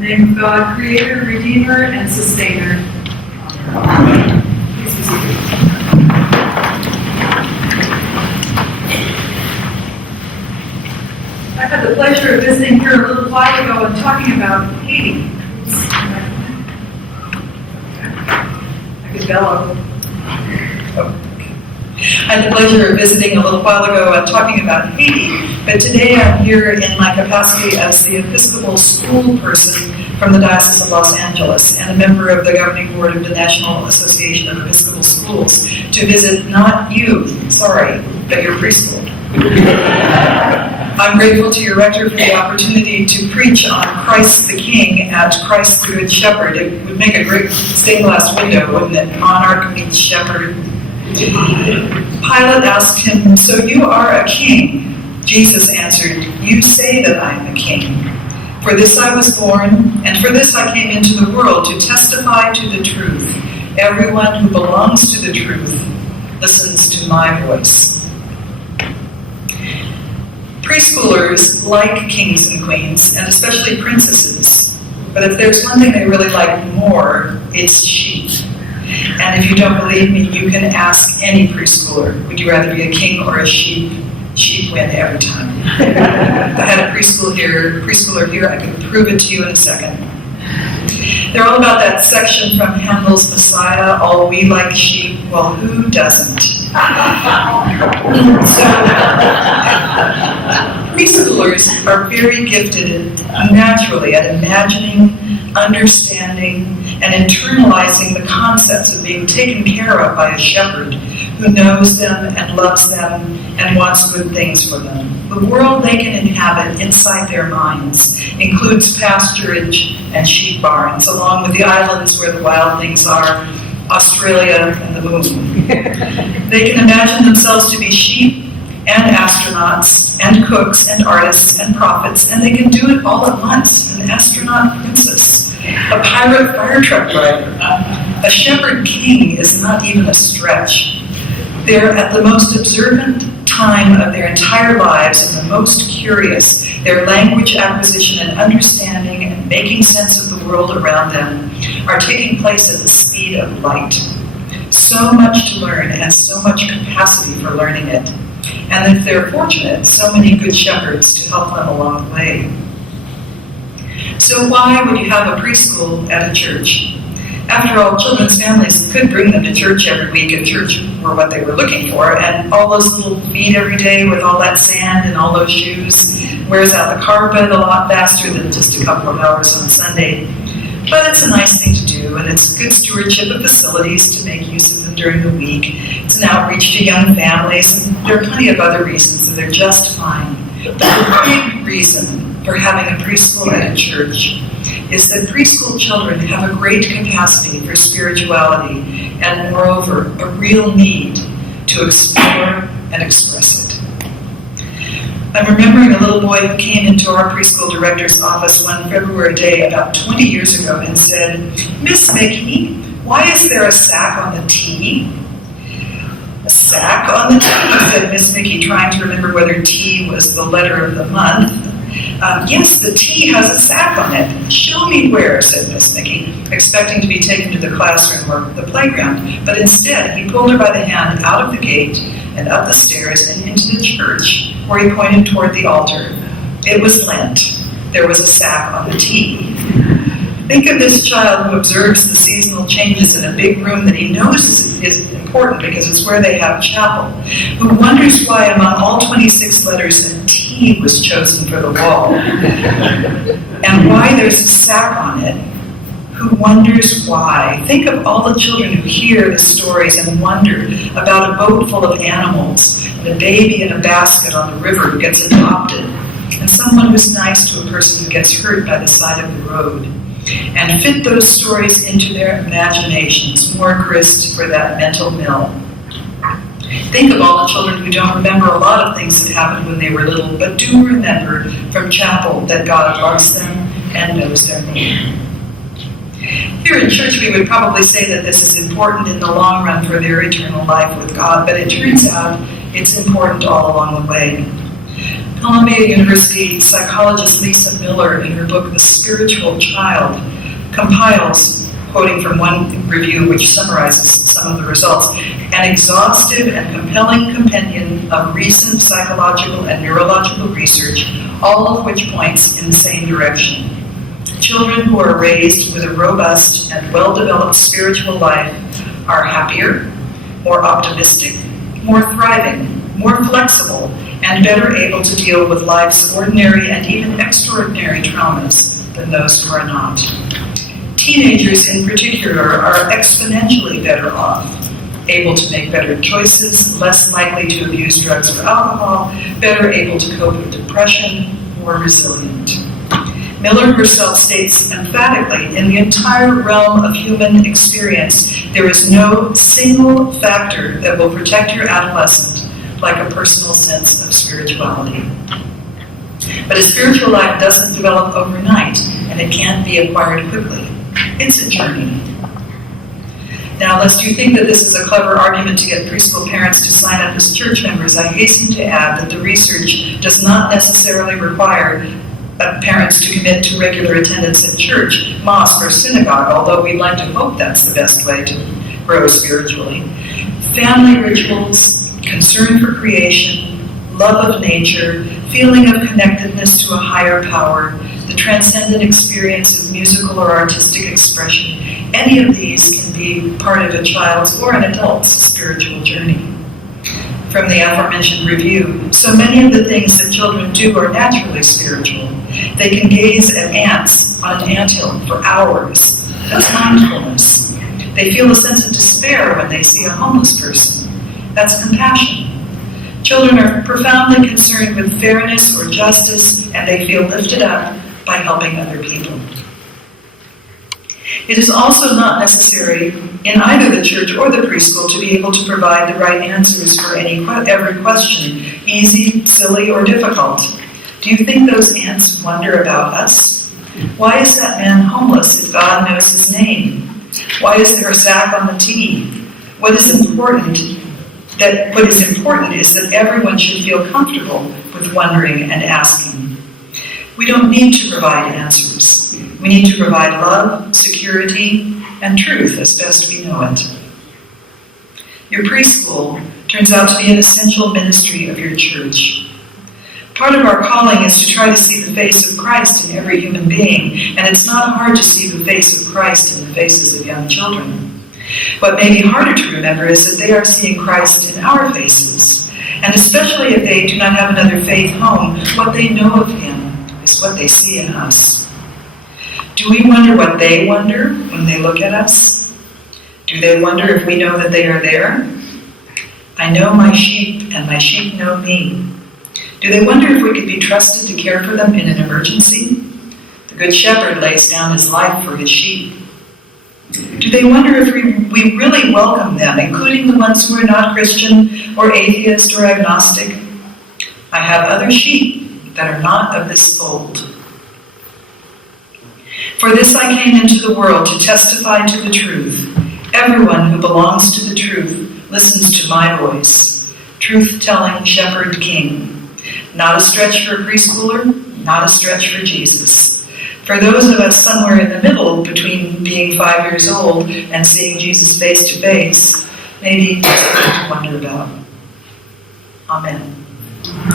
the name of God, Creator, Redeemer, and Sustainer. Amen. Please be seated. I had the pleasure of visiting here a little while ago and talking about Haiti. I could bellow. I had the pleasure of visiting a little while ago and talking about Haiti, but today I'm here in my capacity as the Episcopal school person from the Diocese of Los Angeles and a member of the governing board of the National Association of Episcopal Schools to visit not you, sorry, but your preschool. I'm grateful to your rector for the opportunity to preach on Christ the King at Christ the Good Shepherd. It would make a great stained glass window, wouldn't it? Monarch meets shepherd. Pilate asked him, "So you are a king?" Jesus answered, "You say that I am a king. For this I was born, and for this I came into the world, to testify to the truth. Everyone who belongs to the truth listens to my voice." Preschoolers like kings and queens, and especially princesses. But if there's one thing they really like more, it's sheep. And if you don't believe me, you can ask any preschooler. Would you rather be a king or a sheep? Sheep win every time. If I had a preschooler here, I could prove it to you in a second. They're all about that section from Handel's Messiah, all we like sheep. Well, who doesn't? So, preschoolers are very gifted naturally at imagining, understanding, and internalizing the concepts of being taken care of by a shepherd who knows them and loves them and wants good things for them. The world they can inhabit inside their minds includes pasturage and sheep barns, along with the islands where the wild things are, Australia and the moon. They can imagine themselves to be sheep and astronauts and cooks and artists and prophets, and they can do it all at once. An astronaut princess, a pirate fire truck driver, a shepherd king is not even a stretch. They're at the most observant time of their entire lives and the most curious. Their language acquisition and understanding and making sense of the world around them are taking place at the speed of light. So much to learn and so much capacity for learning it. And if they're fortunate, so many good shepherds to help them along the way. So why would you have a preschool at a church? After all, children's families could bring them to church every week if church were what they were looking for, and all those little feet every day with all that sand and all those shoes wears out the carpet a lot faster than just a couple of hours on Sunday. But it's a nice thing to do, and it's good stewardship of facilities to make use of them during the week. It's an outreach to young families, and there are plenty of other reasons that they're just fine. But the big reason for having a preschool at a church is that preschool children have a great capacity for spirituality and, moreover, a real need to explore and express it. I'm remembering a little boy who came into our preschool director's office one February day about 20 years ago and said, "Miss Mickey, why is there a sack on the tea?" "A sack on the tea," said Miss Mickey, trying to remember whether T was the letter of the month. "Yes, the tea has a sack on it." "Show me where," said Miss Mickey, expecting to be taken to the classroom or the playground. But instead, he pulled her by the hand out of the gate and up the stairs and into the church, where he pointed toward the altar. It was Lent. There was a sack on the tea. Think of this child who observes the seasonal changes in a big room that he knows is important because it's where they have chapel, who wonders why among all 26 letters a T was chosen for the wall, and why there's a sack on it, who wonders why. Think of all the children who hear the stories and wonder about a boat full of animals, and a baby in a basket on the river who gets adopted, and someone who's nice to a person who gets hurt by the side of the road. And fit those stories into their imaginations, more grist for that mental mill. Think of all the children who don't remember a lot of things that happened when they were little, but do remember from chapel that God loves them and knows their name. Here in church, we would probably say that this is important in the long run for their eternal life with God, but it turns out it's important all along the way. Columbia University psychologist Lisa Miller, in her book, The Spiritual Child, compiles, quoting from one review which summarizes some of the results, an exhaustive and compelling compendium of recent psychological and neurological research, all of which points in the same direction. Children who are raised with a robust and well-developed spiritual life are happier, more optimistic, more thriving, more flexible, and better able to deal with life's ordinary and even extraordinary traumas than those who are not. Teenagers in particular are exponentially better off, able to make better choices, less likely to abuse drugs or alcohol, better able to cope with depression, more resilient. Miller herself states emphatically, in the entire realm of human experience, there is no single factor that will protect your adolescent like a personal sense of spirituality. But a spiritual life doesn't develop overnight, and it can't be acquired quickly. It's a journey. Now, lest you think that this is a clever argument to get preschool parents to sign up as church members, I hasten to add that the research does not necessarily require parents to commit to regular attendance at church, mosque, or synagogue, although we'd like to hope that's the best way to grow spiritually. Family rituals, concern for creation, love of nature, feeling of connectedness to a higher power, the transcendent experience of musical or artistic expression, any of these can be part of a child's or an adult's spiritual journey. From the aforementioned review, so many of the things that children do are naturally spiritual. They can gaze at ants on an anthill for hours. That's mindfulness. They feel a sense of despair when they see a homeless person. That's compassion. Children are profoundly concerned with fairness or justice, and they feel lifted up by helping other people. It is also not necessary in either the church or the preschool to be able to provide the right answers for every question, easy, silly, or difficult. Do you think those ants wonder about us? Why is that man homeless if God knows his name? Why is there a sack on the tee? What is important is that everyone should feel comfortable with wondering and asking. We don't need to provide answers. We need to provide love, security, and truth as best we know it. Your preschool turns out to be an essential ministry of your church. Part of our calling is to try to see the face of Christ in every human being, and it's not hard to see the face of Christ in the faces of young children. What may be harder to remember is that they are seeing Christ in our faces, and especially if they do not have another faith home, what they know of him is what they see in us. Do we wonder what they wonder when they look at us? Do they wonder if we know that they are there? I know my sheep, and my sheep know me. Do they wonder if we could be trusted to care for them in an emergency? The Good Shepherd lays down his life for his sheep. Do they wonder if we really welcome them, including the ones who are not Christian or atheist or agnostic? I have other sheep that are not of this fold. For this I came into the world to testify to the truth. Everyone who belongs to the truth listens to my voice. Truth-telling shepherd king. Not a stretch for a preschooler, not a stretch for Jesus. For those of us somewhere in the middle between being 5 years old and seeing Jesus face to face, maybe something to wonder about. Amen.